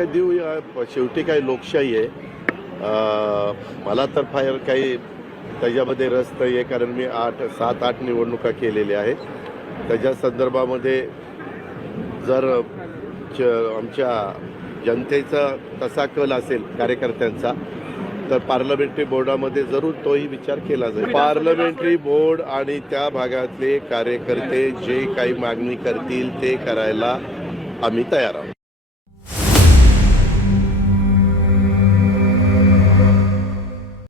शेवटी काही लोकशाही आहे. मला तर फार काही त्याच्यामध्ये रस नाही आहे कारण मी आठ सात आठ निवडणुका केलेल्या आहेत. त्याच्या संदर्भामध्ये जर च- आमच्या जनतेचा तसा कल असेल कार्यकर्त्यांचा तर पार्लमेंटरी बोर्डामध्ये जरूर तोही विचार केला जाईल. पार्लमेंटरी बोर्ड आणि त्या भागातले कार्यकर्ते जे काही मागणी करतील ते करायला आम्ही तयार आहोत.